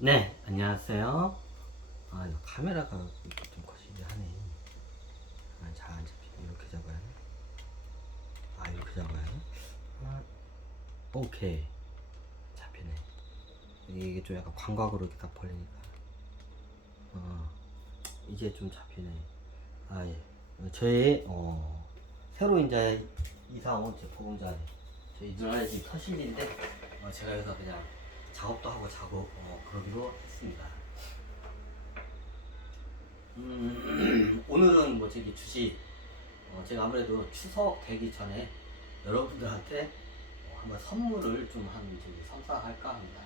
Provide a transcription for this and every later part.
네, 안녕하세요. 이거 카메라가 좀 거시기 하네. 잘 안 잡히네. 이렇게 잡아야 돼. 이렇게 잡아야 돼. 아, 오케이. 잡히네. 이게 좀 약간 광각으로 이렇게 딱 벌리니까. 이제 좀 잡히네. 예. 저희, 새로 이제 이사 온 제 보금자리. 저희 누나 집 터실인데, 제가 여기서 그냥 작업도 하고 자고, 그러기로 했습니다. 오늘은 뭐 저기 주식 제가 아무래도 추석 되기 전에 여러분들한테 한번 선물을 좀 한 저기 삼사할까 합니다.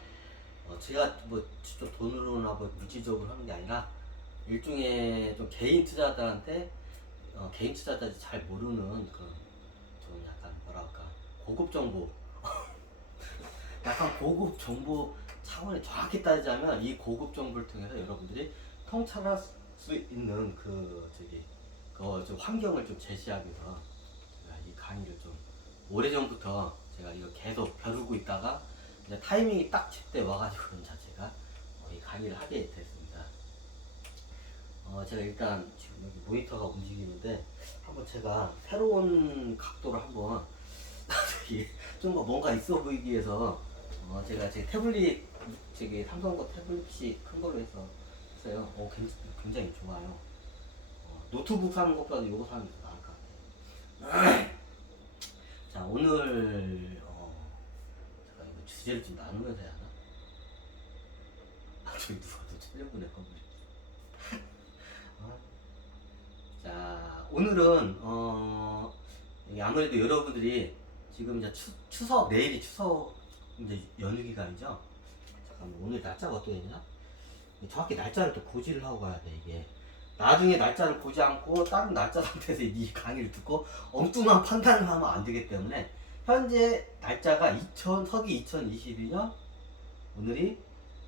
제가 뭐 직접 돈으로나 뭐 물질적으로 하는 게 아니라 일종의 좀 개인 투자자들한테 개인 투자자들이 잘 모르는 그런 좀 약간 뭐랄까 고급 정보 약간 고급 정보 차원에 정확히 따지자면 이 고급 정보를 통해서 여러분들이 통찰할 수 있는 그 저기 좀 환경을 좀 제시하기 위해서 제가 이 강의를 좀 오래전부터 제가 이거 계속 벼르고 있다가 이제 타이밍이 딱 제때 와가지고 이제 제가 이 강의를 하게 됐습니다. 제가 일단 지금 여기 모니터가 움직이는데 한번 제가 새로운 각도로 한번 좀 뭔가 있어 보이기 위해서 제가 제 태블릿 저기 삼성 거 태블릿이 큰 걸로 해서 했어요. 굉장히 좋아요. 노트북 사는 것보다 이거 사는 게 더 나을 것 같아요. 자, 오늘 제가 이거 주제를 좀 나누면서 해야 하나? 저기 누가 또 촬영보내 건데. 자, 오늘은 이게 아무래도 여러분들이 지금 이제 추석 내일이 추석 이제 연휴 기간이죠. 잠깐만 오늘 날짜가 어떻게 되냐? 정확히 날짜를 또 고지를 하고 가야 돼 이게. 나중에 날짜를 보지 않고 다른 날짜 상태에서 이 강의를 듣고 엉뚱한 판단을 하면 안 되기 때문에 현재 날짜가 서기 2022년 오늘이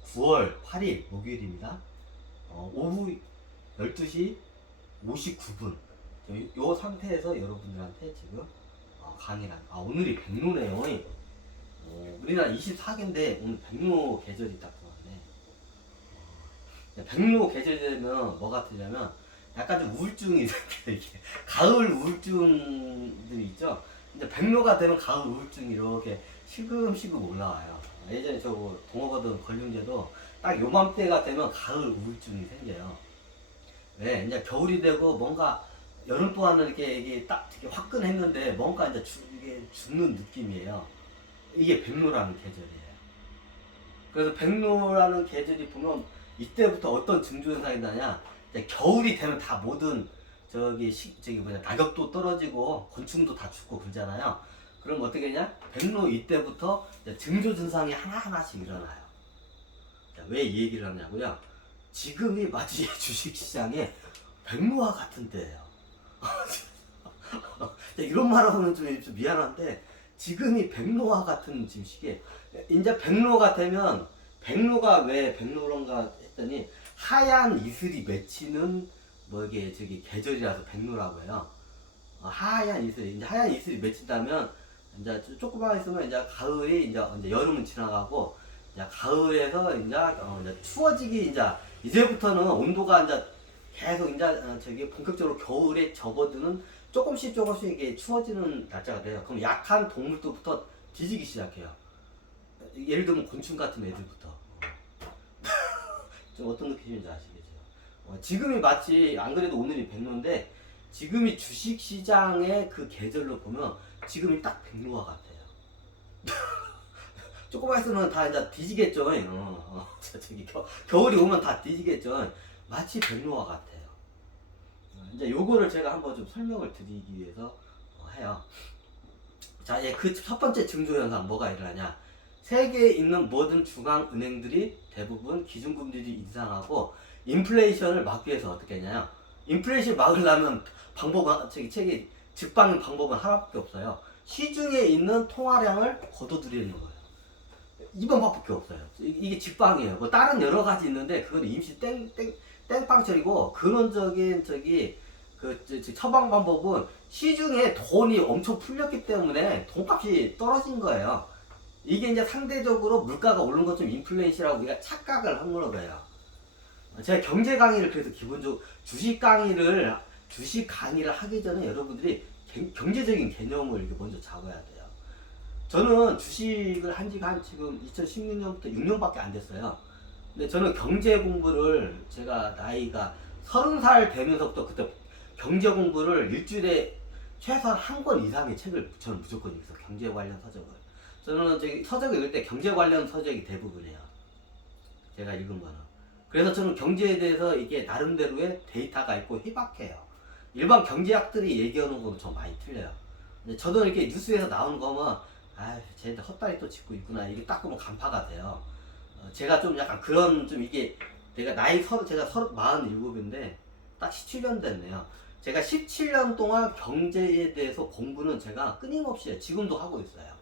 9월 8일 목요일입니다. 오후 12시 59분 요 상태에서 여러분들한테 지금 강의를 오늘이 백로네요. 우리나라 24개인데 오늘 백로 계절이 딱 백로 계절 되면 뭐 같으냐면 약간 좀 우울증이 생겨요. 이게 가을 우울증들이 있죠. 이제 백로가 되면 가을 우울증이 이렇게 시금시금 올라와요. 예전에 저 동어거든 걸륜제도 딱 요맘때가 되면 가을 우울증이 생겨요. 왜? 이제 겨울이 되고 뭔가 여름 동안은 이게 딱 되게 화끈했는데 뭔가 이제 이게 죽는 느낌이에요. 이게 백로라는 계절이에요. 그래서 백로라는 계절이 보면 이때부터 어떤 증조 현상이 나냐? 겨울이 되면 다 모든 저기 뭐냐 낙엽도 떨어지고 곤충도 다 죽고 그러잖아요. 그럼 어떻게 되냐? 백로 이때부터 증조 증상이 하나하나씩 일어나요. 자, 왜 이 얘기를 하냐고요? 지금이 마치 주식시장에 백로와 같은 때예요. 이런 말하고는 좀 미안한데 지금이 백로와 같은 지금 시기에 이제 백로가 되면 백로가 왜 백로런가 했더니 하얀 이슬이 맺히는 뭐 이게 저기 계절이라서 백로라고 해요. 하얀 이슬이 맺힌다면 이제 조금만 있으면 이제 가을이 이제 여름은 지나가고 이제 가을에서 이제 추워지기 이제부터는 온도가 이제 계속 이제 저기 본격적으로 겨울에 접어드는 조금씩 이게 추워지는 날짜가 돼요. 그럼 약한 동물들부터 뒤지기 시작해요. 예를 들면 곤충 같은 애들부터. 좀 어떤 느낌인지 아시겠죠? 지금이 마치 안 그래도 오늘이 백로인데 지금이 주식시장의 그 계절로 보면 지금이 딱 백로와 같아요. 조금만 있으면 다 이제 뒤지겠죠. 저기 겨울이 오면 다 뒤지겠죠. 마치 백로와 같아요. 이제 요거를 제가 한번 좀 설명을 드리기 위해서 해요. 자, 그 첫 번째 증조 현상 뭐가 일어나냐? 세계에 있는 모든 중앙은행들이 대부분 기준금리를 인상하고 인플레이션을 막기 위해서 어떻게 했냐요? 인플레이션 막으려면 책이 직방 방법은 하나밖에 없어요. 시중에 있는 통화량을 걷어들이는 거예요. 이 방법밖에 없어요. 이게 직방이에요. 뭐 다른 여러 가지 있는데 그건 임시 땡빵처리고 근원적인 처방 방법은 시중에 돈이 엄청 풀렸기 때문에 돈값이 떨어진 거예요. 이게 이제 상대적으로 물가가 오른 것 좀 인플레이션이라고 우리가 착각을 한 거예요. 제가 경제 강의를 그래서 기본적으로 주식 강의를 하기 전에 여러분들이 경제적인 개념을 이렇게 먼저 잡아야 돼요. 저는 주식을 한 지가 한 지금 2016년부터 6년밖에 안 됐어요. 근데 저는 경제 공부를 제가 나이가 30살 되면서부터 그때 경제 공부를 일주일에 최소한 한 권 이상의 책을 저는 무조건 읽어요. 경제 관련 서적을. 저는 저기 서적을 읽을 때 경제 관련 서적이 대부분이에요. 제가 읽은 거는. 그래서 저는 경제에 대해서 이게 나름대로의 데이터가 있고 희박해요. 일반 경제학들이 얘기하는 거는 좀 많이 틀려요. 근데 저도 이렇게 뉴스에서 나오는 거면 아, 쟤네들 헛다리 또 짚고 있구나. 이게 딱 보면 간파가 돼요. 제가 좀 약간 그런 좀 이게 제가 47인데 딱 17년 됐네요. 제가 17년 동안 경제에 대해서 공부는 제가 끊임없이 해요. 지금도 하고 있어요.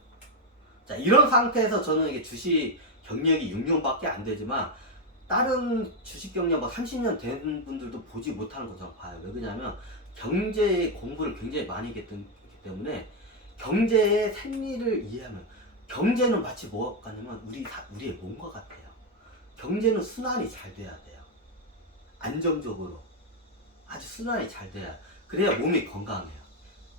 자, 이런 상태에서 저는 이게 주식 경력이 6년밖에 안 되지만 다른 주식 경력 막 30년 된 분들도 보지 못하는 거 저는 봐요. 왜 그러냐면 경제 공부를 굉장히 많이 했기 때문에 경제의 생리를 이해하면 경제는 마치 뭐가 같냐면 우리의 몸과 같아요. 경제는 순환이 잘 돼야 돼요. 안정적으로 아주 순환이 잘 돼야 그래야 몸이 건강해요.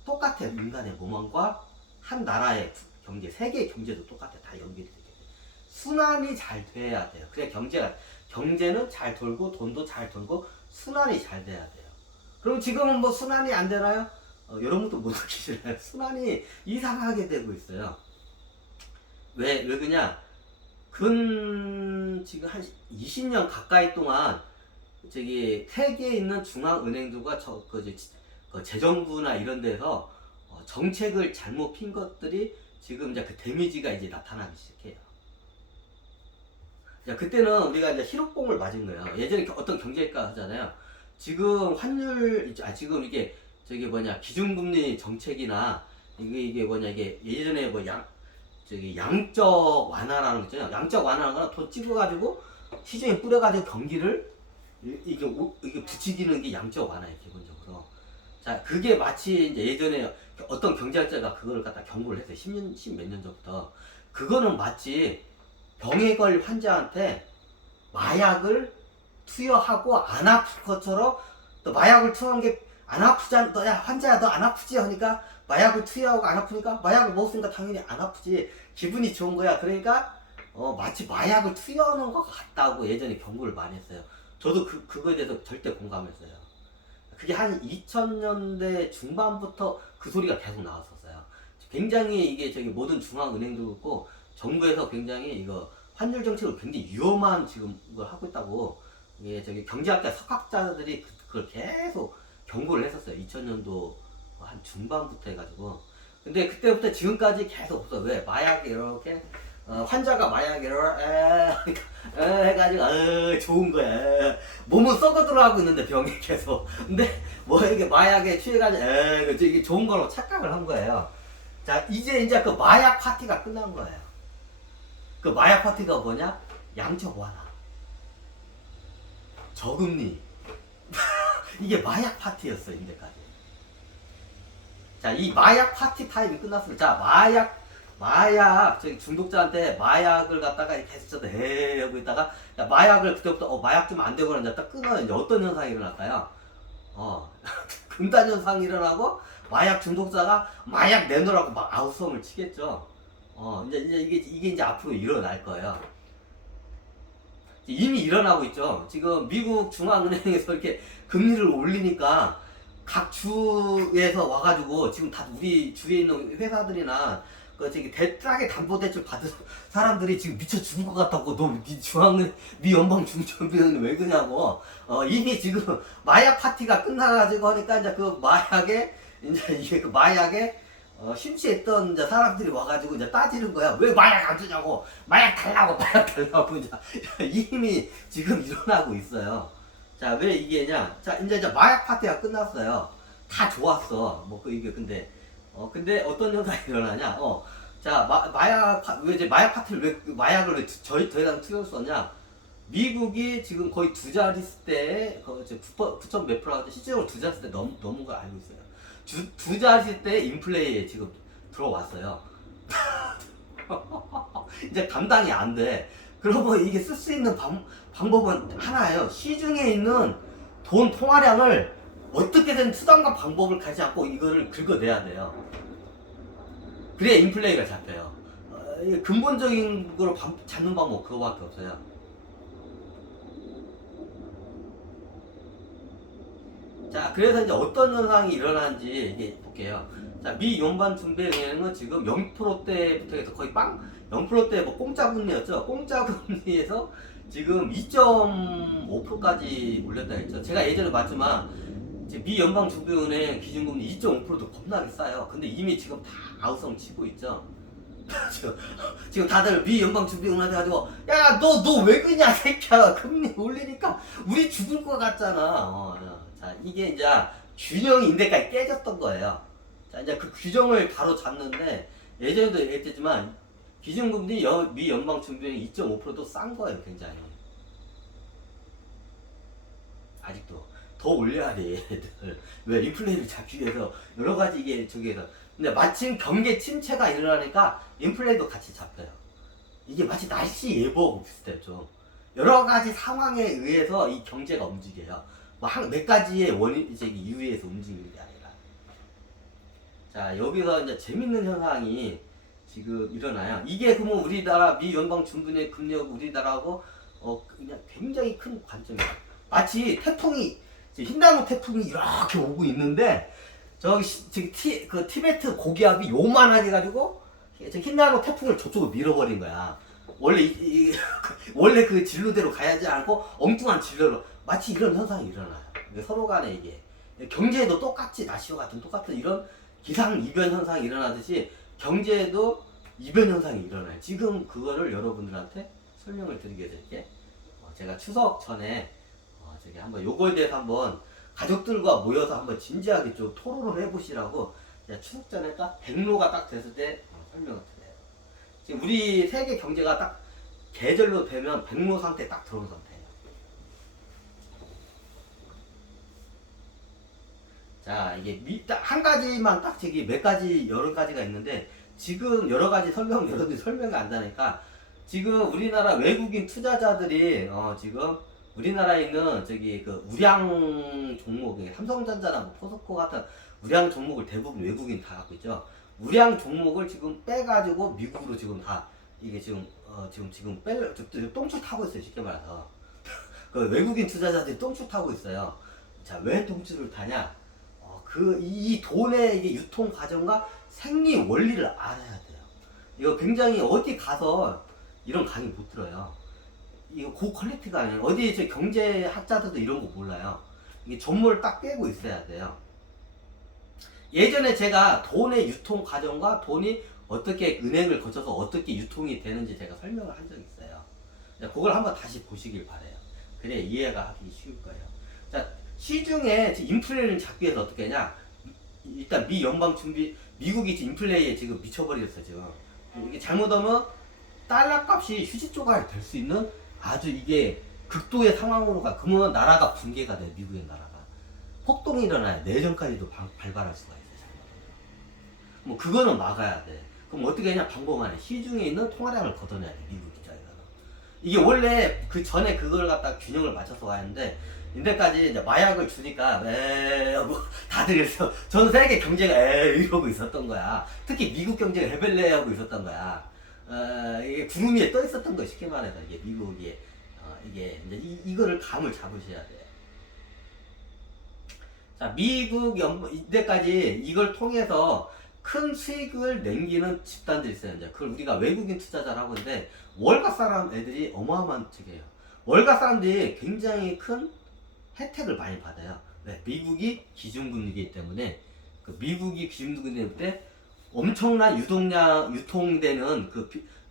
똑같아요. 인간의 몸과 한 나라의 경제, 세계의 경제도 똑같아요. 다 연결이 되게 돼요. 순환이 잘 돼야 돼요. 그래야 경제는 잘 돌고 돈도 잘 돌고 순환이 잘 돼야 돼요. 그럼 지금은 뭐 순환이 안 되나요? 여러분도 못 느끼시나요? 순환이 이상하게 되고 있어요. 왜 그냐? 지금 한 20년 가까이 동안 저기 세계에 있는 중앙은행들과 재정부나 이런 데서 정책을 잘못 핀 것들이 지금 이제 그 데미지가 이제 나타나기 시작해요. 자, 그때는 우리가 이제 희록봉을 맞은 거예요. 예전에 어떤 경제학가 하잖아요. 지금 지금 이게 기준금리 정책이나 이게 예전에 양적 완화라는 거 있잖아요. 양적 완화라는 건 돈 찍어가지고 시중에 뿌려가지고 경기를 이게 부추기는 게 양적 완화예요, 기본적으로. 자, 그게 마치 이제 예전에 어떤 경제학자가 그거를 갖다 경고를 했어요. 10몇 년 전부터. 그거는 마치 병에 걸린 환자한테 마약을 투여하고 안 아플 것처럼 또 마약을 투여한 게 안 아프잖아. 너야 환자야 너 안 아프지 하니까 마약을 투여하고 안 아프니까 마약을 먹었으니까 당연히 안 아프지. 기분이 좋은 거야. 그러니까 마치 마약을 투여하는 것 같다고 예전에 경고를 많이 했어요. 저도 그거에 대해서 절대 공감했어요. 그게 한 2000년대 중반부터 그 소리가 계속 나왔었어요. 굉장히 이게 모든 중앙은행도 그렇고 정부에서 굉장히 이거 환율 정책을 굉장히 위험한 지금 걸 하고 있다고 이게 경제학자 석학자들이 그걸 계속 경고를 했었어요. 2000년도 한 중반부터 해가지고. 근데 그때부터 지금까지 계속 없어. 왜? 마약이 이렇게 환자가 마약을 해가지고 좋은 거야. 몸은 썩어 들어가고 있는데 병이 계속. 근데 뭐 이게 마약에 취해가지고 이게 좋은 걸로 착각을 한 거예요. 자, 이제 그 마약 파티가 끝난 거예요. 그 마약 파티가 뭐냐? 양적 완화, 저금리. 이게 마약 파티였어요, 이제까지. 자, 이 마약 파티 타임이 끝났어요. 자, 마약 중독자한테 마약을 갖다가 계속 하고 있다가 마약을 그때부터 마약 좀 안 되고 그러는데 딱 끊어요. 이제 어떤 현상이 일어날까요? 금단 현상이 일어나고 마약 중독자가 마약 내놓으라고 막 아우성을 치겠죠. 이제 이게 이제 앞으로 일어날 거예요. 이미 일어나고 있죠. 지금 미국 중앙은행에서 이렇게 금리를 올리니까 각 주에서 와가지고 지금 다 우리 주위에 있는 회사들이나 싸게 담보대출 받은 사람들이 지금 미쳐 죽을 것 같다고 네 연방 중앙은행 왜 그냐고. 이미 지금 마약 파티가 끝나가지고 하니까 이제 그 마약에 심취했던 이제 사람들이 와가지고 이제 따지는 거야. 왜 마약 안 주냐고. 마약 달라고 이제 이미 지금 일어나고 있어요. 자, 왜 이게냐? 자, 이제 마약 파티가 끝났어요. 다 좋았어. 근데 어떤 현상이 일어나냐? 자, 마약 파티를 마약을 왜 더 이상 투여를 썼냐? 미국이 지금 거의 두 자릿수 때에 9점 몇 프로 실제로 두 자릿수 때 넘은 걸 알고 있어요. 두 자릿수 때 인플레이에 지금 들어왔어요. 이제 감당이 안 돼. 그러면 이게 쓸 수 있는 방법은 하나예요. 시중에 있는 돈 통화량을 어떻게든 수단과 방법을 가지 않고 이거를 긁어내야 돼요. 그래야 인플레이가 잡혀요. 이게 근본적인 거로 잡는 방법 그거밖에 없어요. 자, 그래서 이제 어떤 현상이 일어나는지 이게 볼게요. 자, 미 연방준비은행은 지금 0%대부터 해서 거의 0%대 뭐 공짜 금리였죠. 공짜 금리에서 지금 2.5%까지 올렸다 했죠. 제가 예전에 봤지만 미 연방준비은행 기준금리 2.5%도 겁나게 싸요. 근데 이미 지금 다 아우성 치고 있죠. 지금 다들 미 연방준비은행 해가지고 야 너 왜 그냐 새끼야 금리 올리니까 우리 죽을 것 같잖아. 자 이게 이제 균형이 인데까지 깨졌던 거예요. 자 이제 그 규정을 바로 잡는데 예전에도 얘기했지만 기준금리 미 연방준비은행 2.5%도 싼 거예요. 굉장히 아직도 더 올려야 돼 얘들. 왜 인플레이를 잡기 위해서 여러 가지 이게 저기에서. 근데 마침 경기 침체가 일어나니까 인플레이도 같이 잡혀요. 이게 마치 날씨 예보하고 비슷해요. 좀 여러 가지 상황에 의해서 이 경제가 움직여요. 뭐 몇 가지의 원인 이제 이유에서 움직이는 게 아니라. 자 여기서 이제 재밌는 현상이 지금 일어나요. 이게 그러면 우리나라 미 연방 준비은행 금리하고 우리나라하고 그냥 굉장히 큰 관점이에요. 마치 태풍이 흰나무 태풍이 이렇게 오고 있는데 저기 지금 그 티베트 고기압이 요만하게 가지고 흰나무 태풍을 저쪽으로 밀어버린 거야. 원래 원래 그 진로대로 가야지 않고 엉뚱한 진로로 마치 이런 현상이 일어나요. 서로 간에 이게 경제에도 똑같이 날씨와 같은 똑같은 이런 기상 이변 현상이 일어나듯이 경제에도 이변 현상이 일어나요. 지금 그거를 여러분들한테 설명을 드리게 될게 제가 추석 전에 저기 한번 요거에 대해서 한번 가족들과 모여서 한번 진지하게 좀 토론을 해보시라고 제가 추석 전에 딱 백로가 딱 됐을 때 설명을 드려요. 지금 우리 세계 경제가 딱 계절로 되면 백로 상태 딱 들어온 상태예요. 자 이게 한 가지만 딱 저기 몇 가지 여러 가지가 있는데 지금 여러 가지 여러분들이 설명이 안 되니까 지금 우리나라 외국인 투자자들이 지금 우리나라에 있는 저기 그 우량 종목, 삼성전자나 뭐 포스코 같은 우량 종목을 대부분 외국인 다 갖고 있죠. 우량 종목을 지금 빼가지고 미국으로 지금 다 이게 지금 똥줄 타고 있어요. 쉽게 말해서 그 외국인 투자자들이 똥줄 타고 있어요. 자, 왜 똥줄을 타냐? 이 돈의 이게 유통 과정과 생리 원리를 알아야 돼요. 이거 굉장히 어디 가서 이런 강의 못 들어요. 이거 고퀄리티가 아니에요. 어디 저 경제학자들도 이런 거 몰라요. 이게 전모를 딱 깨고 있어야 돼요. 예전에 제가 돈의 유통 과정과 돈이 어떻게 은행을 거쳐서 어떻게 유통이 되는지 제가 설명을 한 적이 있어요. 그걸 한번 다시 보시길 바래요. 그래 이해가 하기 쉬울 거예요. 자, 시중에 인플레이를 잡기 위해서 어떻게 하냐? 일단 미국이 인플레이에 지금 미쳐버렸어요. 지금 이게 잘못하면 달러 값이 휴지 조각이 될 수 있는 아주 이게 극도의 상황으로 가. 그러면 나라가 붕괴가 돼. 미국의 나라가 폭동이 일어나요. 내전까지도 발발할 수가 있어요. 뭐 그거는 막아야 돼. 그럼 어떻게 하냐? 방법만 해. 시중에 있는 통화량을 걷어내야 돼. 미국 입장에서는. 이게 원래 그 전에 그걸 갖다 균형을 맞춰서 가는데 인데까지 이제 마약을 주니까 뭐 다들 그래서 전 세계 경제가 이러고 있었던 거야. 특히 미국 경제가 헤벨레하고 있었던 거야. 이게 구름 위에 떠 있었던 거 쉽게 말해서 이게 미국이 이게 이제 이거를 감을 잡으셔야 돼요. 자, 미국 이때까지 이걸 통해서 큰 수익을 남기는 집단들이 있어요. 이제 그걸 우리가 외국인 투자자라고 하는데 월가 사람 애들이 어마어마한 책이에요. 월가 사람들이 굉장히 큰 혜택을 많이 받아요. 왜? 미국이 기준금리이기 때문에 그 미국이 기준금리 때 엄청난 유통되는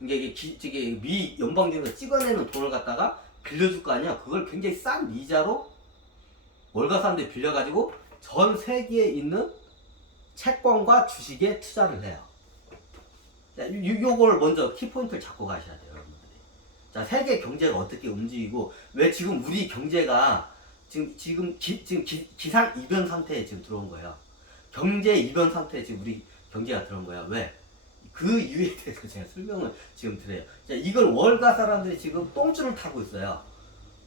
이게 미 연방준비가 찍어내는 돈을 갖다가 빌려줄 거 아니야. 그걸 굉장히 싼 이자로 월가 사람들이 빌려가지고 전 세계에 있는 채권과 주식에 투자를 해요. 자, 요걸 먼저 키포인트를 잡고 가셔야 돼요, 여러분들이. 자, 세계 경제가 어떻게 움직이고 왜 지금 우리 경제가 지금 기상 이변 상태에 지금 들어온 거예요. 경제 이변 상태에 지금 우리 경제가 들어온 거야. 왜? 그 이유에 대해서 제가 설명을 지금 드려요. 자, 이걸 월가 사람들이 지금 똥줄을 타고 있어요.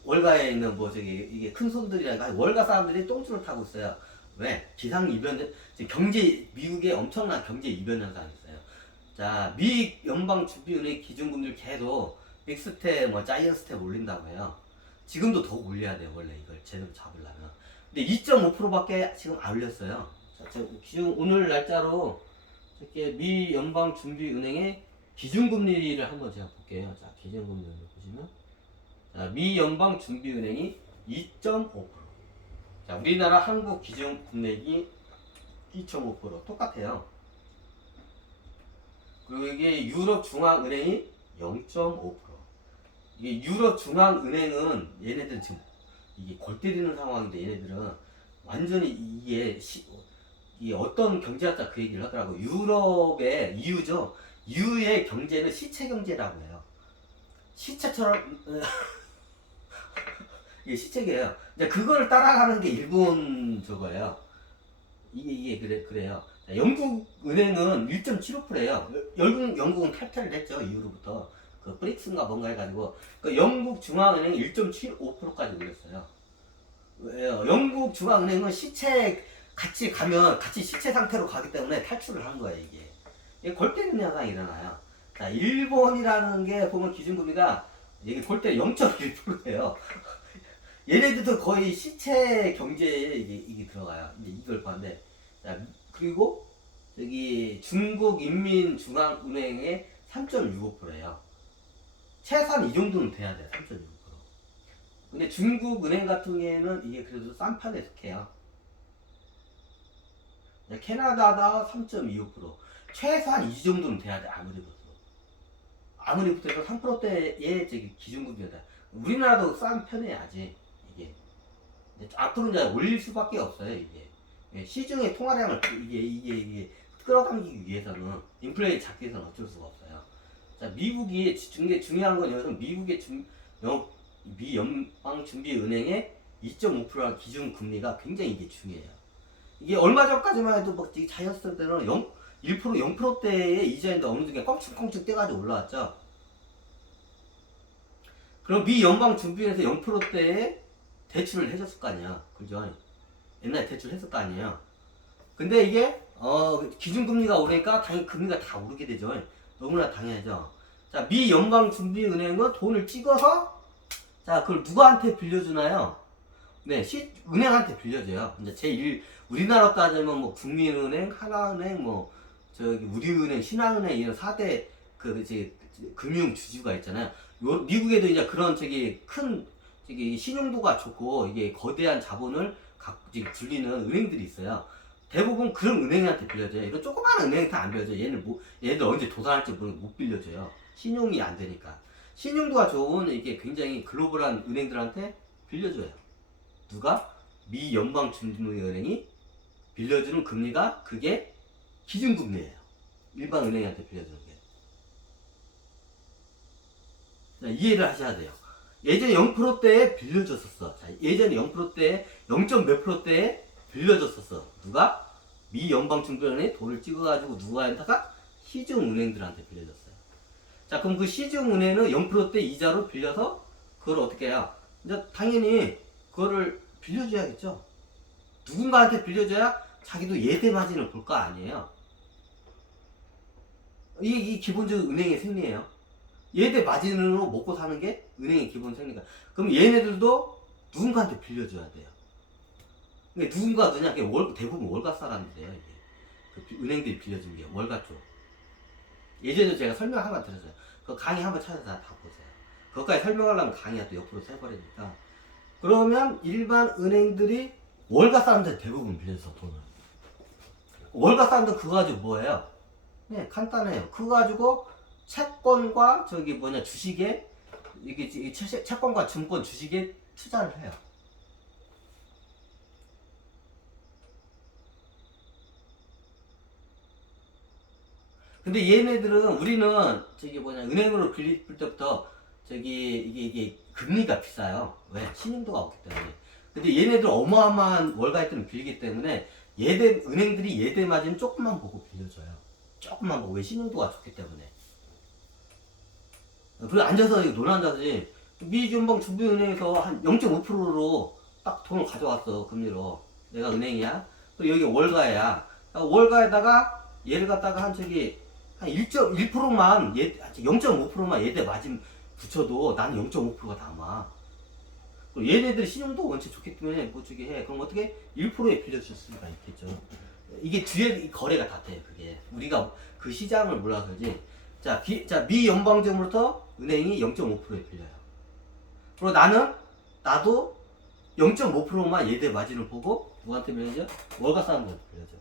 월가에 있는 뭐 저기 이게 큰 손들이라니까 월가 사람들이 똥줄을 타고 있어요. 왜? 기상 이변, 지금 경제 미국에 엄청난 경제 이변 현상이 있어요. 자, 미 연방준비은행 기준금리를 계속 빅스텝, 뭐 자이언트 스텝 올린다고 해요. 지금도 더 올려야 돼요. 원래 이걸 제대로 잡으려면. 근데 2.5%밖에 지금 안 올렸어요. 자, 지금 오늘 날짜로 이렇게 미 연방준비은행의 기준금리를 한번 제가 볼게요. 자, 기준금리를 보시면, 자, 미 연방준비은행이 2.5%. 자, 우리나라 한국 기준금리이 2.5% 똑같아요. 그리고 이게 유럽 중앙은행이 0.5%. 이게 유럽 중앙은행은 얘네들 지금 이게 골 때리는 상황인데 얘네들은 완전히 이게 어떤 경제학자 그 얘기를 하더라고. 유럽의 EU죠. EU의 경제는 시체 경제라고 해요. 시체처럼 이게 시체계예요. 이제 그걸 따라가는 게 일본 저거예요. 그래요. 영국 은행은 1.75%예요. 영국은 탈퇴를 했죠. 이후로부터 그 브릭스인가 뭔가 해가지고 그 영국 중앙은행 1.75%까지 올렸어요. 왜요? 영국 중앙은행은 시체 같이 가면 같이 시체 상태로 가기 때문에 탈출을 한 거예요. 이게 골 때리는 현상이 일어나요. 자, 일본이라는 게 보면 기준금리가 이게 골 때 0.1%예요. 얘네들도 거의 시체 경제에 이게 들어가요. 이제 이걸 봤는데, 자, 그리고 여기 중국 인민중앙은행의 3.65%예요. 최소한 이 정도는 돼야 돼요. 3.65%. 근데 중국 은행 같은 경우에는 이게 그래도 싼 편에 속해요. 캐나다가 3.25%. 최소한 이 정도는 돼야 돼. 아무리 붙어도 3%대의 기준금리다. 우리나라도 싼 편이야지. 이게 앞으로 이제 올릴 수밖에 없어요. 이게 시중의 통화량을 이게 끌어당기기 위해서는 인플레이 잡기 위해서는 어쩔 수가 없어요. 자, 미국이 중요한 건 여기서 미국의 미 연방준비은행의 2.5% 기준 금리가 굉장히 이게 중요해요. 이게 얼마 전까지만 해도 뭐 자이언트 때는 1% 0%대의 이자인데 어느 순간 껑충껑충 떼가지고 올라왔죠. 그럼 미 연방준비에서 0%대의 대출을 해줬을 거 아니야. 그죠? 옛날에 대출했을 거 아니에요. 근데 이게 기준금리가 오르니까 당연히 금리가 다 오르게 되죠. 너무나 당연하죠. 자, 미 연방준비은행은 돈을 찍어서 자, 그걸 누구한테 빌려주나요? 네, 은행한테 빌려줘요. 이제 우리나라 따지면 뭐 국민은행, 하나은행, 뭐 저기 우리은행, 신한은행 이런 4대 금융 주주가 있잖아요. 미국에도 이제 그런 큰 신용도가 좋고 이게 거대한 자본을 굴리는 은행들이 있어요. 대부분 그런 은행한테 빌려줘요. 이런 조그마한 은행한테 안 빌려줘요. 얘들 언제 도산할지 못 빌려줘요. 신용이 안 되니까. 신용도가 좋은 이게 굉장히 글로벌한 은행들한테 빌려줘요. 누가? 미 연방준비은행이 빌려주는 금리가 그게 기준금리예요. 일반 은행한테 빌려주는 게. 자, 이해를 하셔야 돼요. 예전에 0%대에 빌려줬었어. 자, 예전에 0%대에 0.몇 %대에 빌려줬었어. 누가? 미 연방준비은행에 돈을 찍어가지고 누구한테가? 시중은행들한테 빌려줬어요. 자, 그럼 그 시중은행은 0%대 이자로 빌려서 그걸 어떻게 해요? 이제 당연히 그거를 빌려줘야겠죠. 누군가한테 빌려줘야 자기도 예대 마진을 볼 거 아니에요. 이게 기본적인 은행의 생리예요. 예대 마진으로 먹고 사는 게 은행의 기본 생리가. 그럼 얘네들도 누군가한테 빌려줘야 돼요. 근데 누군가 누냐? 대부분 월가 사람들이에요. 이게. 은행들이 빌려준 게 월가 쪽. 예전에 제가 설명 한번 드렸어요. 그 강의 한번 찾아서 다 보세요. 그것까지 설명하려면 강의가 또 옆으로 새버리니까. 그러면 일반 은행들이 월가 사람들 대부분 빌려서 돈을. 월가 사람들 그거 가지고 뭐예요? 네, 간단해요. 그거 가지고 채권과 주식에 이게 채권과 증권 주식에 투자를 해요. 근데 얘네들은 우리는 은행으로 빌릴 때부터 이게 금리가 비싸요. 왜? 신용도가 없기 때문에. 근데 얘네들 어마어마한 월가액들을 빌리기 때문에 은행들이 예대 마진 조금만 보고 빌려줘요. 조금만 보고 왜 신용도가 좋기 때문에. 그리고 앉아서 이거 논 앉아서지 미주연방 중부은행에서 한 0.5%로 딱 돈을 가져왔어 금리로. 내가 은행이야. 그리고 여기 월가야. 월가에다가 얘를 갖다가 한 저기 한 1.1%만 0.5%만 얘들 마진 붙여도 나는 0.5%가 남아. 그리고 얘네들 신용도 원체 좋기 때문에 못 주게 해. 그럼 어떻게 1%에 빌려줄 수가 있겠죠. 이게 뒤에 거래가 다 돼. 그게 우리가 그 시장을 몰라서지. 자, 미 연방정부로부터 은행이 0.5%에 빌려요. 그리고 나도 0.5%만 얘들 마진을 보고 누구한테 빌려줘? 월가 사람들한테 빌려줘.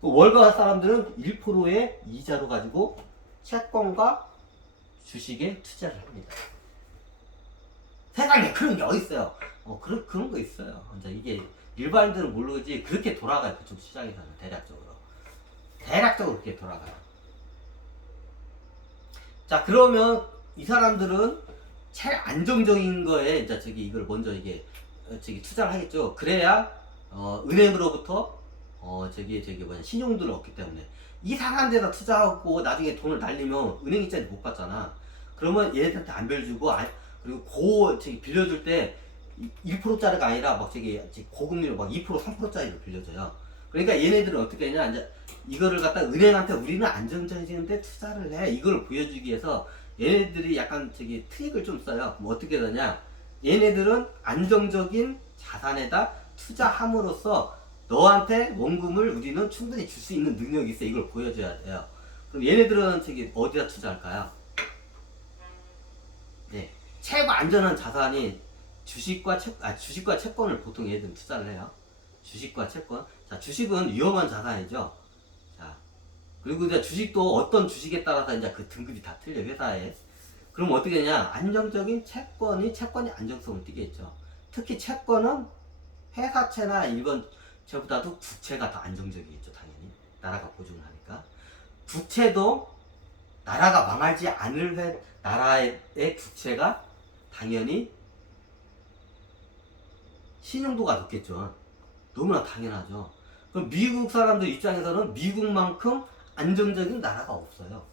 그 월가 사람들은 1%의 이자로 가지고 채권과 주식에 투자를 합니다. 세상에 그런 게 어딨어요. 그런 거 있어요. 이제 이게 일반인들은 모르지 그렇게 돌아가요. 그쪽 시장에서는 대략적으로 그렇게 돌아가요. 자, 그러면 이 사람들은 제일 안정적인 거에 이제 이걸 먼저 이게 투자를 하겠죠. 그래야 은행으로부터 신용도를 얻기 때문에 이상한 데다 투자하고 나중에 돈을 날리면 은행 입장에서 못 받잖아. 그러면 얘네들한테 안 빌려주고 그리고 빌려줄 때 1%짜리가 아니라 고금리로 2%, 3%짜리로 빌려줘요. 그러니까 얘네들은 어떻게 하냐, 이제 이거를 갖다 은행한테 우리는 안정적인데 투자를 해. 이걸 보여주기 위해서 얘네들이 약간 트릭을 좀 써요. 그럼 어떻게 되냐? 얘네들은 안정적인 자산에다 투자함으로써 너한테 원금을 우리는 충분히 줄 수 있는 능력이 있어. 이걸 보여줘야 돼요. 그럼 얘네들은 어디다 투자할까요? 네, 최고 안전한 자산이 주식과 채권을 보통 얘들은 투자를 해요. 주식과 채권. 자, 주식은 위험한 자산이죠. 자, 그리고 이제 주식도 어떤 주식에 따라서 이제 그 등급이 다 틀려, 회사에. 그럼 어떻게 되냐? 안정적인 채권이 안정성을 띠겠죠. 특히 채권은 회사채나 일본 채보다도 국채가 더 안정적이겠죠, 당연히. 나라가 보증을 하니까. 국채도 나라가 망하지 않을 나라의 국채가 당연히 신용도가 높겠죠. 너무나 당연하죠. 그럼 미국 사람들 입장에서는 미국만큼 안정적인 나라가 없어요.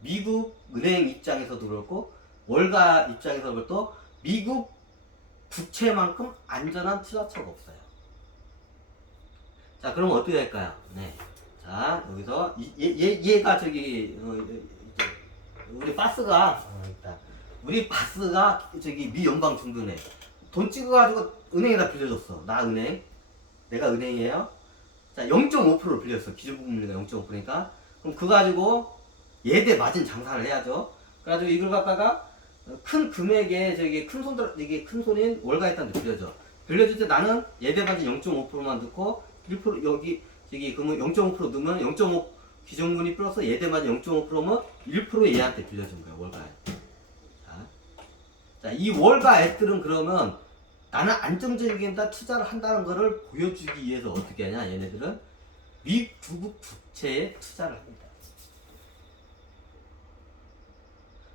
미국 은행 입장에서도 그렇고 월가 입장에서도 그렇고 미국 국채만큼 안전한 투자처가 없어요. 자, 그럼 어떻게 할까요? 네. 자, 여기서 얘가 우리 바스가 미 연방 중부은행 돈 찍어가지고 은행에다 빌려줬어. 내가 은행이에요. 자, 0.5%를 빌렸어. 기준금리가 0.5%니까. 그럼 그거 가지고 얘대 마진 장사를 해야죠. 그래가지고 이걸 갖다가 큰 금액에 이게 큰 손인 월가에다한테 빌려줘. 빌려줄 때 나는 얘대 마진 0.5%만 넣고 1% 그러면 0.5% 넣으면 0.5 기존금리 플러스 얘대 마진 0.5%면 1% 얘한테 빌려준 거야, 월가에. 자, 이 월가 애들은 그러면 나는 안정적인다 투자를 한다는 거를 보여주기 위해서 어떻게 하냐, 얘네들은 미국 국채에 투자를 합니다.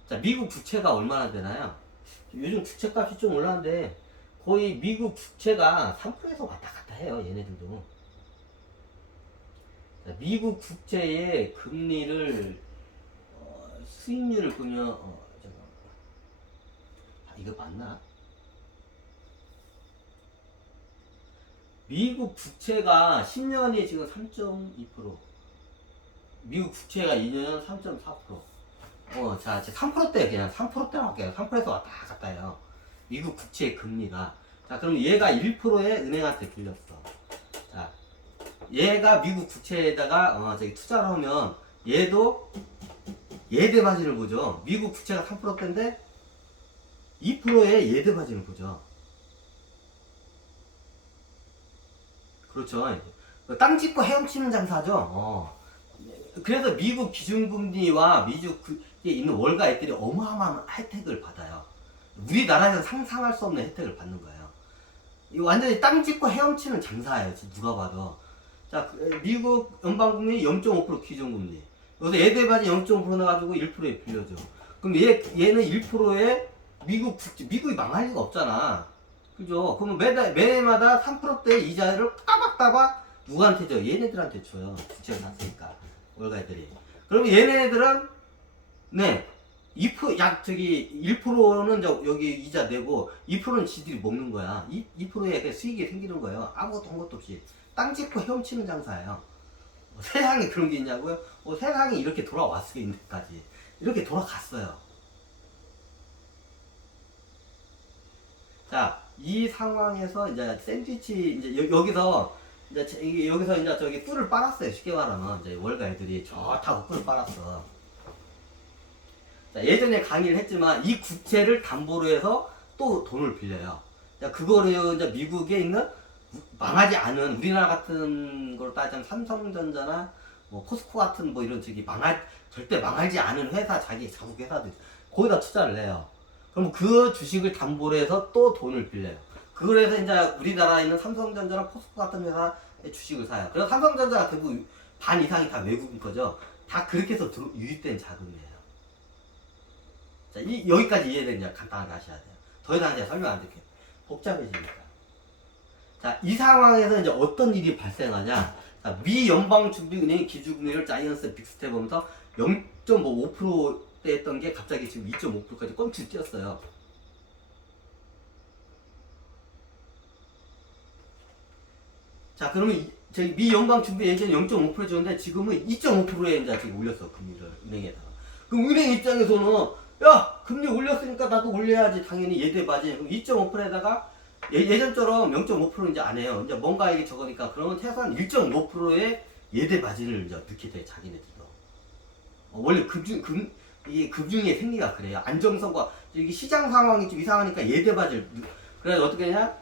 자, 미국 국채가 얼마나 되나요? 요즘 국채값이 좀 올랐는데 거의 미국 국채가 3%에서 왔다 갔다 해요, 얘네들도. 자, 미국 국채의 금리를 수익률을 보면 이거 맞나? 미국 국채가 10년이 지금 3.2%, 미국 국채가 2년은 3.4%. 자, 3%대 그냥 3%대로 할게요. 3%에서 왔다 갔다 해요. 미국 국채의 금리가. 자, 그럼 얘가 1%에 은행한테 빌렸어. 자, 얘가 미국 국채에다가 투자를 하면 얘도 예대 마진을 보죠. 미국 국채가 3%대인데 2%의 예대 마진을 보죠. 그렇죠. 땅 짚고 헤엄치는 장사죠. 그래서 미국 기준금리와 미국에 있는 월가 애들이 어마어마한 혜택을 받아요. 우리나라에서 상상할 수 없는 혜택을 받는 거예요. 이거 완전히 땅 짚고 헤엄치는 장사예요. 누가 봐도. 자, 미국 연방금리 0.5% 기준금리. 여기서 예대 마진 0.5% 넣어가지고 1%에 빌려줘. 그럼 얘는 1%에 미국이 망할 리가 없잖아. 그죠? 그러면 매마다 3%대 이자를 따박따박 누구한테 줘? 얘네들한테 줘요. 국채를 샀으니까. 월가들이. 그러면 얘네들은 네 2% 약 저기 1%는 여기 이자 내고 2%는 지들이 먹는 거야. 2%에 수익이 생기는 거예요. 아무것도 한 것도 없이 땅 짚고 헤엄치는 장사예요. 세상에 그런 게 있냐고요? 세상이 이렇게 돌아왔어요. 인데까지 이렇게 돌아갔어요. 자, 이 상황에서 이제 샌드위치 이제 여기서 이제 저기 꿀을 빨았어요. 쉽게 말하면 이제 월가 애들이 좋다고 꿀을 빨았어. 자, 예전에 강의를 했지만 이 국채를 담보로 해서 또 돈을 빌려요. 자, 그거를 이제 미국에 있는 망하지 않은 우리나라 같은 걸 따지면 삼성전자나 뭐 포스코 같은 뭐 이런 저기 절대 망하지 않은 회사 자기 자국 회사들 거기다 투자를 해요. 그럼 그 주식을 담보로 해서 또 돈을 빌려요. 그래서 이제 우리나라에 있는 삼성전자나 포스코 같은 회사의 주식을 사요. 그래서 삼성전자가 대부분 반 이상이 다 외국인 거죠. 다 그렇게 해서 유입된 자금이에요. 자, 여기까지 이해되냐 간단하게 하셔야 돼요. 더 이상 제가 설명 안 드릴게요. 복잡해지니까. 자, 이 상황에서 이제 어떤 일이 발생하냐. 자, 미 연방준비은행이 기준금리를 자이언스 빅스텝 보면서 0.5%대 했던 게 갑자기 지금 2.5%까지 껌치 뛰었어요. 자, 그러면 저희 미 연방준비 예전에 0.5% 줬는데 지금은 2.5%에 이제 지금 올렸어. 금리를 은행에다가. 그럼 은행 입장에서는 야, 금리 올렸으니까 나도 올려야지. 당연히 얘들 맞이. 그럼 2.5%에다가 예전처럼 0.5% 이제 안 해요. 이제 뭔가 이게 저거니까 그러면 최소한 1.5%의 예대 마진을 이제 넣게 돼 자기네들도. 원래 이게 금융의 생리가 그래요. 안정성과 이게 시장 상황이 좀 이상하니까 예대 마진을 그래서 어떻게 하냐?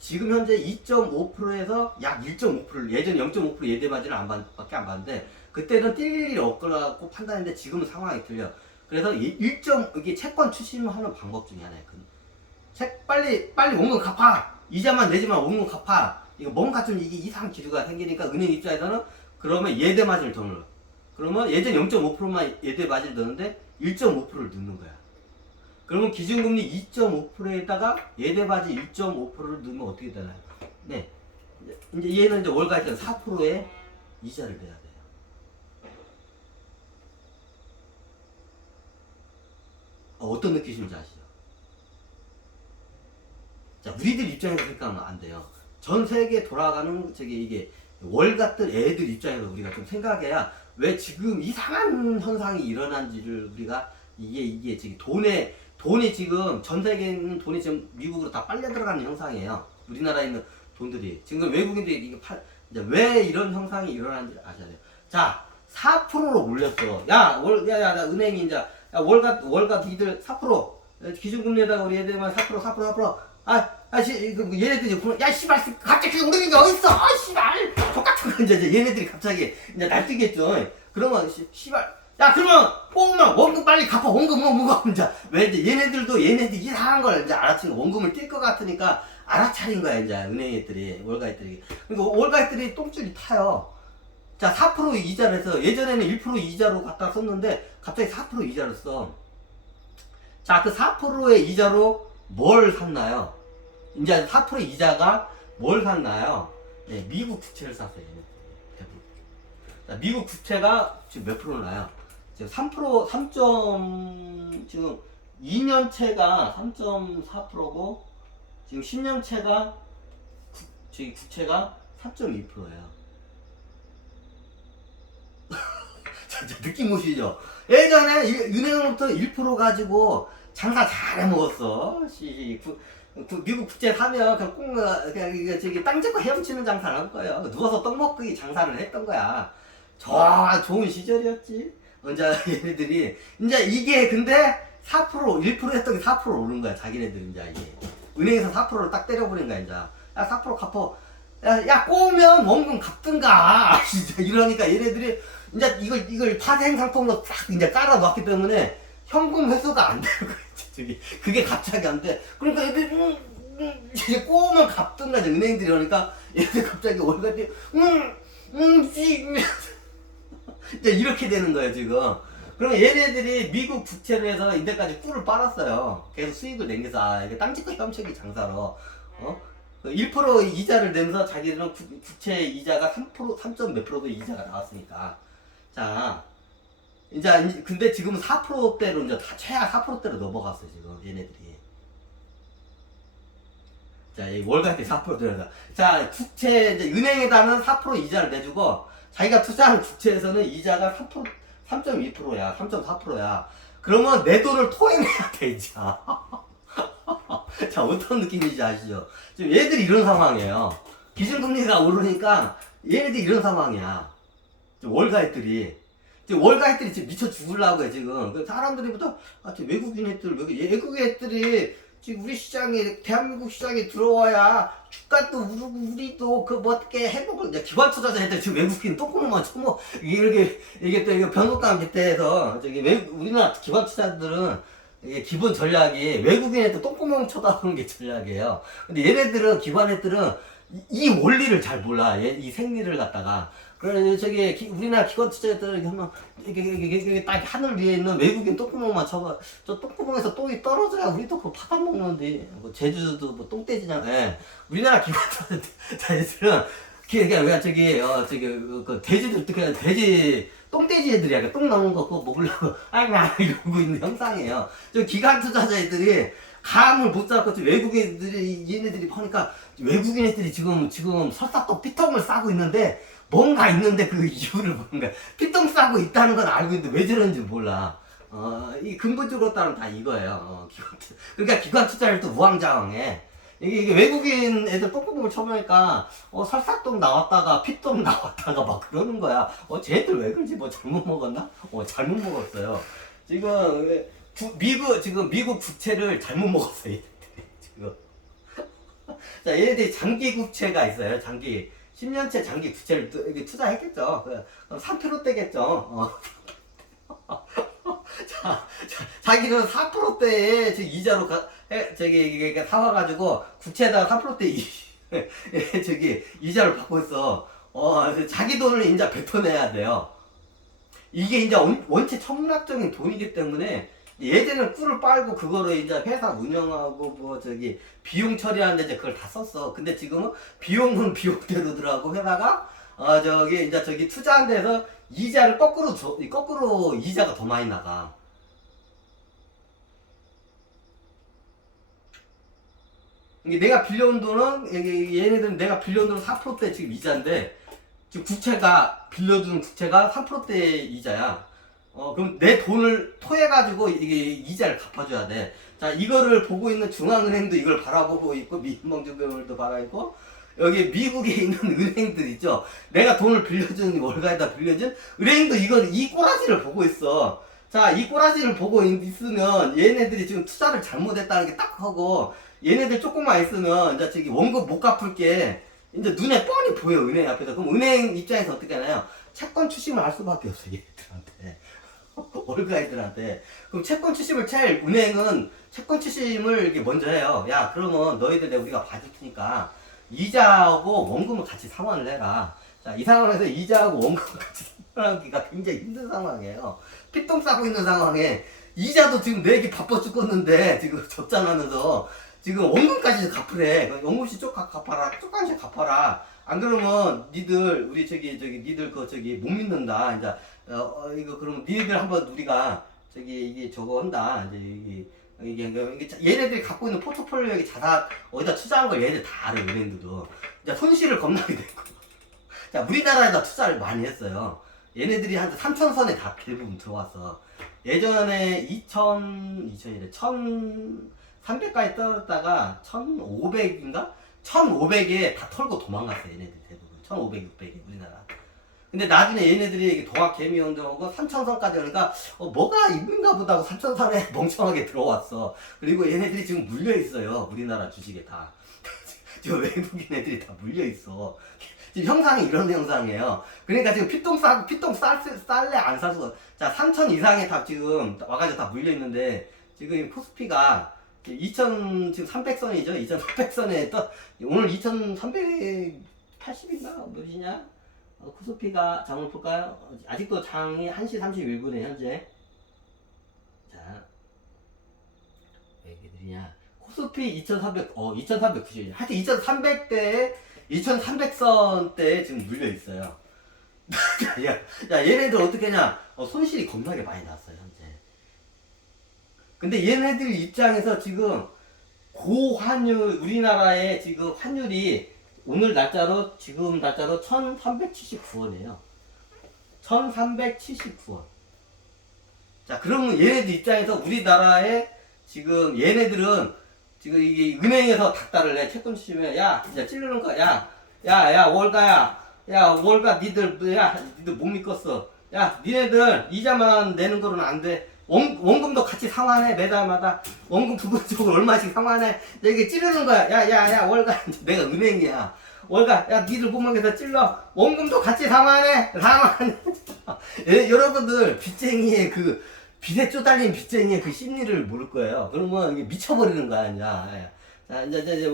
지금 현재 2.5%에서 약 1.5% 예전 0.5% 예대 마진을 밖에 안 받는데 그때는 뛸 일이 없거라고 판단했는데 지금은 상황이 틀려. 그래서 이게 채권 추심하는 방법 중에 하나예요. 빨리 원금 갚아. 이자만 내지만 원금 갚아. 이거 뭔가 좀 이게 이상한 기류가 생기니까 은행 입장에서는 그러면 예대 마진을 더 넣어. 그러면 예전 0.5%만 예대 마진을 넣는데 1.5%를 넣는 거야. 그러면 기준금리 2.5%에다가 예대 마진 1.5%를 넣으면 어떻게 되나요? 네. 이제 얘는 이제 월가에서 4%의 이자를 내야 돼요. 어떤 느낌인지 아시죠? 자, 우리들 입장에서 생각하면 안 돼요. 전 세계 돌아가는 이게 월가들 애들 입장에서 우리가 좀 생각해야 왜 지금 이상한 현상이 일어난지를 우리가 이게 지금 돈이 지금 전 세계에 있는 돈이 지금 미국으로 다 빨려 들어가는 현상이에요. 우리나라에 있는 돈들이 지금 외국인들이 이제 왜 이런 현상이 일어나는지 아셔야 돼요. 자, 4%로 올렸어. 야, 나 은행이 이제 월가 니들 4% 기준금리에다가 우리 애들만 4%. 얘네들이 야 씨발 갑자기 우리 게 어딨어? 씨발 똑같은 거 이제 얘네들이 갑자기 이제 날뛰겠죠. 그러면 씨발 야 그러면 뽕만 원금 빨리 갚아. 원금 뭐가 이제 왜 이제 얘네들 이상한 걸 이제 알아채는 원금을 뛸 것 같으니까 알아차린 거야 이제 은행 애들이 월가 애들이. 그러니까 월가 애들이 똥줄이 타요. 자, 4% 이자를 해서 예전에는 1% 이자로 갖다 썼는데 갑자기 4% 이자를 써. 자, 그 4%의 이자로 뭘 샀나요? 이제 4% 이자가 뭘 샀나요? 네, 미국 국채를 샀어요. 대부분. 자, 미국 국채가 지금 몇 프로 나요? 지금 3%, 지금 2년채가 3.4%고 지금 10년채가 저기 국채가 3.2%예요. 느낌 오시죠? 예전에 은행으로부터 1% 가지고 장사 잘 해먹었어. 미국 국제 사면 그냥 저기 땅 잡고 헤엄치는 장사를 할 거예요. 누워서 떡 먹기 장사를 했던 거야. 좋은 시절이었지. 이제 얘네들이 이제 이게 근데 4% 1% 했던 게 4% 오른 거야. 자기네들이 이제 이게 은행에서 4%를 딱 때려버린 거야. 이제 야 4% 갚어. 야 꼬우면 원금 갚든가. 진짜 이러니까 얘네들이 이제 이걸 파생 상품으로 딱 이제 깔아 놨기 때문에 현금 회수가 안 되는 거야. 저기 그게 갑자기 안 돼. 그러니까 얘들이 이제 꼬우면 갚든가 은행들이 그러니까 얘들 갑자기 월급이 이제 이렇게 되는 거예요 지금. 그러면 얘네들이 미국 국채를 해서 인데까지 꿀을 빨았어요. 계속 수익을 남겨서 이게 땅 짓고 깜짝이 장사로 1% 이자를 내면서 자기들은 국채 이자가 3%, 3점 몇 프로도 이자가 나왔으니까. 자, 이제 근데 지금은 4%대로 이제 다 최하 4%대로 넘어갔어 지금 얘네들이. 자, 이 월가액 4%대로. 자, 국채 이제 은행에다는 4% 이자를 내주고 자기가 투자한 국채에서는 이자가 3.2%야, 3.4%야. 그러면 내 돈을 토해내야 돼 이제. 자, 어떤 느낌인지 아시죠? 지금 얘들이 이런 상황이에요. 기준금리가 오르니까 얘네들이 이런 상황이야. 월가액들이. 지금 월가액들이 지금 미쳐 죽으려고 해, 지금. 그 사람들이부터, 외국인 애들, 외국인 애들이 지금 우리 시장에, 대한민국 시장에 들어와야 주가도 오르고, 우리도 그 뭐 어떻게 해먹을, 이제 기관 투자자 애들 지금 외국인 똥구멍만 쳐먹, 이게 또 이거 변호감 밑에서, 우리나라 기관 투자들은 이게 기본 전략이 외국인 애들 똥구멍 쳐다보는 게 전략이에요. 근데 얘네들은, 기관 애들은 이 원리를 잘 몰라. 이 생리를 갖다가. 그래, 우리나라 기관 투자자들 하면, 이게 딱 하늘 위에 있는 외국인 똥구멍만 쳐봐. 저 똥구멍에서 똥이 떨어져야 우리도 그거 받아먹는데. 뭐, 제주도 뭐 똥돼지잖아. 예. 우리나라 기관 투자자들은, 그, 돼지들, 돼지, 똥돼지 애들이야. 똥 나오는 거 그거 먹으려고, 이러고 있는 형상이에요. 저 기관 투자자 애들이, 감을 못 잡고 외국인들이 얘네들이 보니까 외국인 애들이 지금 설사떡 피똥을 싸고 있는데 뭔가 있는데 그 이유를 모르는 거야. 피똥 싸고 있다는 건 알고 있는데 왜 저런지 몰라. 이 근본적으로 따르면 다 이거예요. 그러니까 기관 투자를 또 우왕좌왕해. 이게 외국인 애들 똥구멍을 쳐보니까 설사똥 나왔다가 피똥 나왔다가 막 그러는 거야. 쟤들 왜 그런지 뭐 잘못 먹었나? 잘못 먹었어요. 지금 미국 국채를 잘못 먹었어요, 얘네들이, 지금. 자, 얘네들이 장기 국채가 있어요, 10년째 장기 국채를 투자했겠죠. 그럼 3%대겠죠. 자기는 4%대에 이자로 사와가지고 국채에다가 3%대 이자를 받고 있어. 자기 돈을 이제 뱉어내야 돼요. 이게 이제 원체 청락적인 돈이기 때문에 예전에는 꿀을 빨고 그거를 이제 회사 운영하고 비용 처리하는데 이제 그걸 다 썼어. 근데 지금은 비용은 비용대로더라고. 회사가 이제 투자한 데서 이자를 거꾸로 이자가 더 많이 나가. 이게 내가 빌려온 돈은 얘네들은 내가 빌려온 돈은 4%대 지금 이자인데 지금 빌려준 국채가 3%대 이자야. 그럼 내 돈을 토해가지고 이게 이자를 갚아줘야 돼. 자, 이거를 보고 있는 중앙은행도 이걸 바라보고 있고, 민방주금도 바라보고, 여기 미국에 있는 은행들 있죠. 내가 돈을 빌려준, 월가에다 빌려준 은행도 이 꼬라지를 보고 있어. 자, 이 꼬라지를 보고 있으면 얘네들이 지금 투자를 잘못했다는 게 딱 하고, 얘네들 조금만 있으면 이제 원금 못 갚을 게 이제 눈에 뻔히 보여, 은행 앞에서. 그럼 은행 입장에서 어떻게 하나요? 채권 추심을 할 수밖에 없어, 얘네들한테. 월가이들한테. 그럼 채권 추심을 은행은 채권 추심을 이렇게 먼저 해요. 야, 그러면 너희들 우리가 봐줄 테니까 이자하고 원금을 같이 상환을 해라. 자, 이 상황에서 이자하고 원금을 같이 상환하기가 굉장히 힘든 상황이에요. 피똥 싸고 있는 상황에 이자도 지금 내기 바빠 죽겠는데 지금 적자나면서 지금 원금까지 갚으래. 원금씩 갚아라. 조금씩 갚아라. 안 그러면 니들 니들 못 믿는다. 이제 이거 그러면 니들 한번 우리가 이게 저거 한다. 이제 이게 얘네들이 갖고 있는 포트폴리오에 자산 어디다 투자한 걸 얘네들 다 알아. 은행들도 이제 손실을 겁나게 되고. 자, 우리나라에다 투자를 많이 했어요. 얘네들이 한 3,000선에 다 대부분 들어왔어. 예전에 2000이래 1,300까지 떨어졌다가 1,500인가? 1,500에 다 털고 도망갔어. 얘네들 대부분 1,500, 600에 우리나라. 근데 나중에 얘네들이 동학 개미운동하고 3,000선까지 오니까 뭐가 있는가 보다 하고 3,000선에 멍청하게 들어왔어. 그리고 얘네들이 지금 물려있어요. 우리나라 주식에 다. 지금 외국인 애들이 다 물려있어. 지금 형상이 이런 형상이에요. 그러니까 지금 피똥 쌀래 안 사서. 자, 3,000 이상에 다 지금 와가지고 다 물려있는데 지금 코스피가 2,300선이죠. 2,300선에 오늘 2,380인가 몇이냐? 코스피가 장을 볼까요? 아직도 장이 1시 31분에 현재. 자, 왜 이렇게 느리냐? 코스피 2,390. 하여튼 2,300대에 2,300선대에 지금 물려 있어요. 야, 야, 얘네들 어떻게 하냐? 손실이 겁나게 많이 났어요, 현재. 근데 얘네들 입장에서 지금 고환율, 우리나라의 지금 환율이 오늘 날짜로, 지금 날짜로 1379원이에요. 1379원. 자, 그러면 얘네들 입장에서 우리나라에 지금 얘네들은 지금 이게 은행에서 닥달을 해. 채권 치면, 야, 진짜 찌르는 거야. 야, 월가야. 야, 월가, 니들 못 믿겠어. 야, 니네들 이자만 내는 거는 안 돼. 원금도 같이 상환해. 매달마다. 원금 부분적으로 얼마씩 상환해. 이게 찌르는 거야. 야, 월가. 내가 은행이야. 월가, 야, 니들 못 먹여서 찔러. 원금도 같이 상환해. 여러분들, 빚쟁이의 빚에 쪼달린 빚쟁이의 그 심리를 모를 거예요. 그러면 이게 미쳐버리는 거야, 이제. 자, 이제,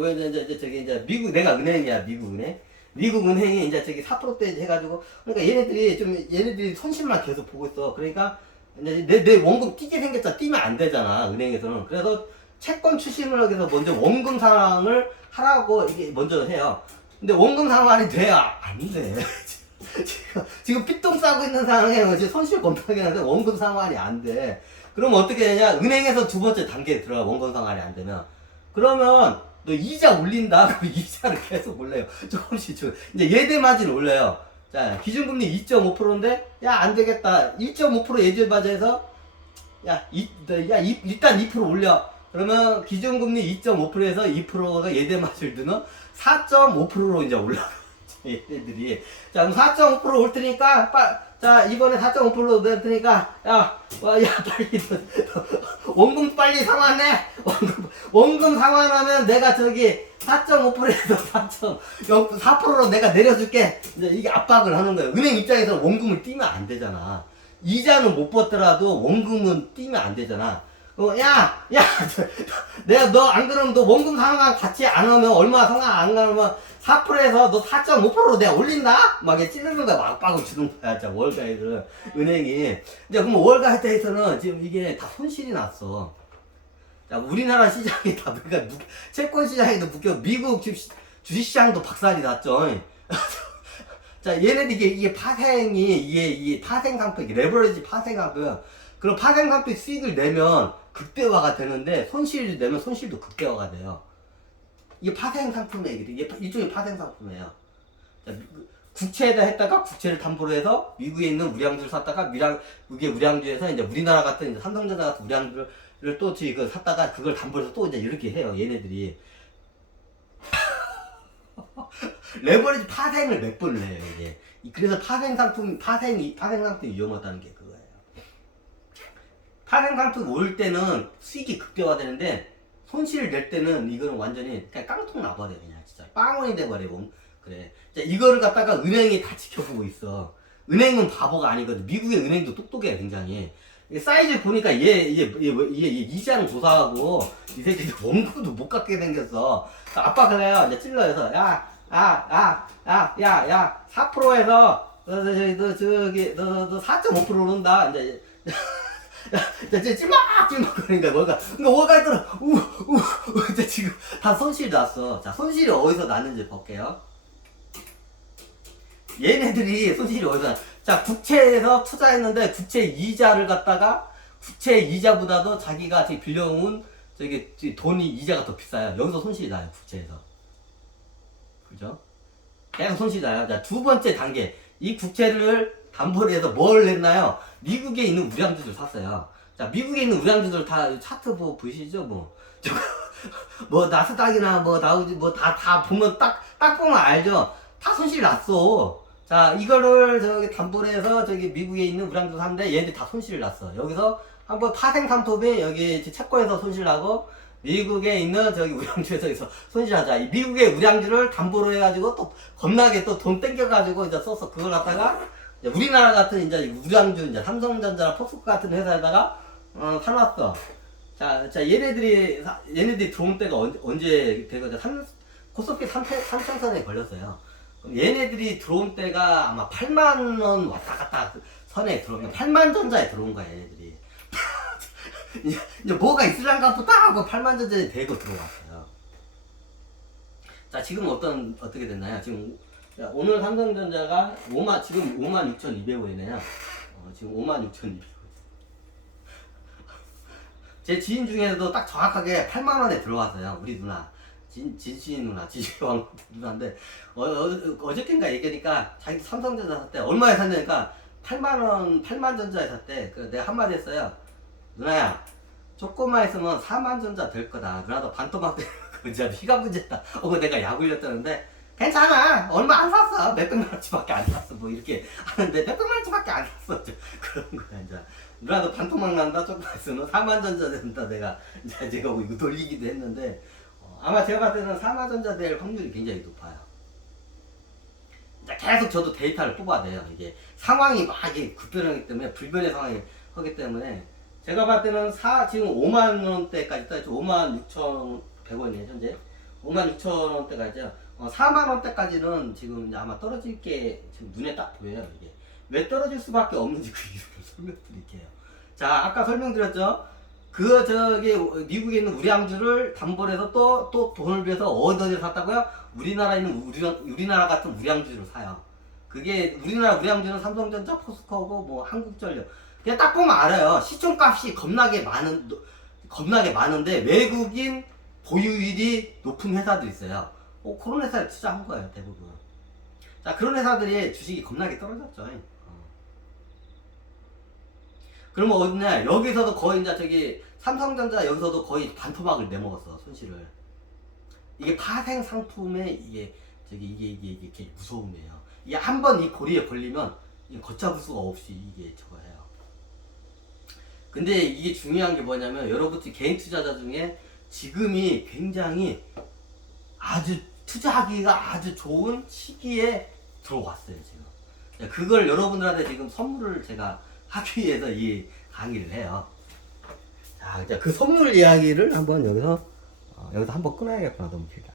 미국, 내가 은행이야, 미국 은행. 미국 은행이 이제 저기 4%대 해가지고, 그러니까 얘네들이 손실만 계속 보고 있어. 그러니까, 이제 내 원금 뛰게 생겼잖아. 뛰면 안 되잖아, 은행에서는. 그래서 채권 추심을 하기 위해서 먼저 원금 상환을 하라고 이게 먼저 해요. 근데 원금 상환이 돼야 안 돼. 지금 피똥 싸고 있는 상황에 손실 검토하게 하는데 원금 상환이 안 돼. 그러면 어떻게 되냐? 은행에서 두 번째 단계에 들어가, 원금 상환이 안 되면. 그러면 너 이자 올린다? 그럼 이자를 계속 올려요. 조금씩. 이제 예대 마진 올려요. 자, 기준금리 2.5%인데, 야, 안 되겠다. 1.5% 예대 마진에서, 일단 2% 올려. 그러면 기준금리 2.5%에서 2%가 예대 마진을 드는 4.5%로 이제 올라가. 얘네들이. 자, 그럼 4.5% 올 테니까, 자, 이번에 4.5% 낼 테니까, 빨리, 원금 빨리 상환해! 원금 상환하면 내가 저기 4.5%에서 4.4%로 내가 내려줄게. 이제 이게 압박을 하는 거예요. 은행 입장에서 원금을 띄면 안 되잖아. 이자는 못 받더라도 원금은 띄면 안 되잖아. 내가 너 안 그러면 너 원금 상환 같이 안 하면 얼마 상환 안 가면 4%에서 너 4.5%로 내가 올린다? 막 이렇게 찌르는 거야. 막 압박을 주는 거야. 자, 월가에서 은행이. 이제 그럼 월가에서는 지금 이게 다 손실이 났어. 자, 우리나라 시장이 다, 그러니까 채권 시장에도 묶여, 미국 주식시장도 박살이 났죠. 자, 얘네들 이게 파생이, 이게 파생 상품, 레버리지 파생 상품. 그럼 파생 상품 수익을 내면 극대화가 되는데, 손실을 내면 손실도 극대화가 돼요. 이게 파생 상품의 얘기죠. 이게 일종의 파생 상품이에요. 자, 국채에다 했다가 국채를 담보로 해서 미국에 있는 우량주를 샀다가 미국의 우량주에서 이제 우리나라 같은 이제 삼성전자 같은 우량주를 또 이거 샀다가 그걸 담보로 해서 또 이제 이렇게 해요. 얘네들이. 레버리지 파생을 몇 번을 해요, 이게. 그래서 파생 상품이 위험하다는 게 그거예요. 파생 상품 올 때는 수익이 극대화되는데, 손실을 낼 때는 이거는 완전히 그냥 깡통 나버려, 그냥 진짜. 빵원이 돼버리고. 그래. 자, 이거를 갖다가 은행이 다 지켜보고 있어. 은행은 바보가 아니거든. 미국의 은행도 똑똑해, 굉장히. 사이즈 보니까 얘 이자는 고사하고, 이 새끼들 원금도 못 갚게 생겼어. 아빠 그래요. 이제 찔러서, 4%에서, 너 4.5% 오른다. 이제, 찔막거리니까 그러니까 뭐가 있더라. 이제 지금 다 손실 났어. 자, 손실이 어디서 났는지 볼게요. 얘네들이 손실이 어디서 났. 자, 국채에서 투자했는데 국채 이자를 갖다가 국채 이자보다도 자기가 빌려온 저기 돈이 이자가 더 비싸요. 여기서 손실이 나요, 국채에서. 그죠? 계속 손실이 나요. 자, 두 번째 단계. 이 국채를 담보로 해서 뭘 냈나요? 미국에 있는 우량주들 샀어요. 자, 미국에 있는 우량주들 다 차트 보시죠, 뭐 나스닥이나 뭐 나우지 뭐 다 보면 딱 보면 알죠. 다 손실 났어. 자, 이거를 저기 담보로 해서 저기 미국에 있는 우량주 샀는데 얘네들 다 손실 났어. 여기서 한번 파생 삼톱에 여기 채권에서 손실 나고 미국에 있는 저기 우량주에서 손실 나자. 이 미국의 우량주를 담보로 해가지고 또 겁나게 또 돈 땡겨가지고 이제 써서 그걸 갖다가 우리나라 같은 이제 우량주, 이제 삼성전자나 포스코 같은 회사에다가 사놨어. 자, 얘네들이 들어온 때가 언제 되거든? 코스피 3,000선에 걸렸어요. 그럼 얘네들이 들어온 때가 아마 8만원 왔다 갔다 선에 들어온, 8만 전자에 들어온 거야, 얘네들이. 이제 뭐가 있으란가 보다 하고 8만 전자에 대고 들어왔어요. 자, 지금 어떻게 됐나요? 지금 자, 오늘 삼성전자가 지금 56,200원이네요. 지금 56,200원. 제 지인 중에서도 딱 정확하게 8만원에 들어왔어요. 우리 누나. 진씨 누나, 진씨왕 누나인데, 어저께인가 얘기하니까 자기 삼성전자 샀대. 얼마에 샀냐니까 8만원, 8만전자에 샀대. 내가 한마디 했어요. 누나야, 조금만 있으면 4만전자 될 거다. 누나도 반토막 때리고, 진짜 네가 문제다. 내가 약 올렸다는데, 괜찮아. 얼마 안 샀어. 몇백만 원치밖에 안 샀어. 뭐 이렇게 하는데, 몇백만 원치밖에 안 샀어. 그런 거야, 이제. 누나도 반토막 난다. 조금만 있으면 4만전자 된다. 내가 이제 이거 돌리기도 했는데, 아마 제가 봤을 때는 4만전자 될 확률이 굉장히 높아요. 이제 계속 저도 데이터를 뽑아야 돼요. 이게 상황이 막 이게 급변하기 때문에, 불변의 상황이 하기 때문에, 제가 봤을 때는 지금 5만원대까지 따졌죠. 56,100원이에요, 현재. 56,000원대까지요. 4만원대까지는 지금 이제 아마 떨어질 게 지금 눈에 딱 보여요, 이게. 왜 떨어질 수밖에 없는지 그 이유를 설명드릴게요. 자, 아까 설명드렸죠? 미국에 있는 우량주를 담보를 해서 또 돈을 빌려서 어디에 샀다고요? 우리나라에 있는 우리나라 같은 우량주를 사요. 그게 우리나라 우량주는 삼성전자, 포스코고 뭐 한국전력. 그냥 딱 보면 알아요. 시총값이 겁나게 많은데 외국인 보유율이 높은 회사도 있어요. 그런 회사에 투자한 거예요, 대부분. 자, 그런 회사들이 주식이 겁나게 떨어졌죠. 그러면 어디냐? 여기서도 거의 이제 삼성전자 여기서도 거의 반토막을 내먹었어, 손실을. 이게 파생 상품의 이게 이렇게 무서움이에요. 이게 한번 이 고리에 걸리면 걷잡을 수가 없이 이게 저거 해요. 근데 이게 중요한 게 뭐냐면, 여러분들 개인 투자자 중에 지금이 굉장히 아주 투자하기가 아주 좋은 시기에 들어왔어요, 지금. 그걸 여러분들한테 지금 선물을 제가 하기 위해서 이 강의를 해요. 자, 그 선물 이야기를 한번 여기서 한번 끊어야겠구나, 너무 길다.